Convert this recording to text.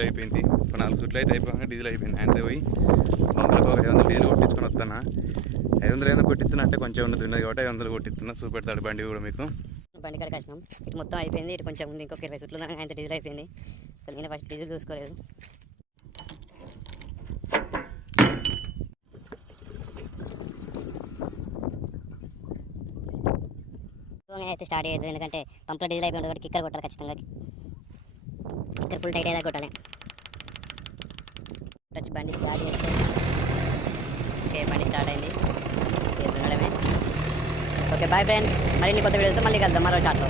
Diesel అయిపోయింది. ఒక 4 సుట్లు అయితే అయిపోయాక డీజిల్ అయిపోయింది. ఆయనతో పోయి బంకులకు ఒక 500 డీజిల్ కొట్టించుకొని వస్తాను. 500 కొట్టిస్తున్నా అంటే కొంచెం ఉన్నది కాబట్టి 500 కొట్టిస్తున్నా. చూపెడతాడు బండి కూడా మీకు. బండి కాడికి వచ్చినాం. ఇటు మొత్తం అయిపోయింది. ఇటు కొంచెం ఉంది, ఇంకొక 20 సుట్లు ఆయన డీజిల్ అయిపోయింది. అసలు నేను ఫస్ట్ డీజిల్ చూసుకోలేదు. అయితే స్టార్ట్ అయ్యేది, ఎందుకంటే పంపులో డీజిల్ అయిపోయింది కాబట్టి కిక్కర్ కొట్టాలి ఖచ్చితంగా. కిక్కర్ ఫుల్ టైట్ అయితే కొట్టాలి. వచ్చి బండి స్టార్ట్ చేస్తే ఓకే, బండి స్టార్ట్ అయింది. Okay, bye friends. మరిన్ని కొత్త వీడియోతో మళ్ళీ కలుద్దాం మరో చాట్లో.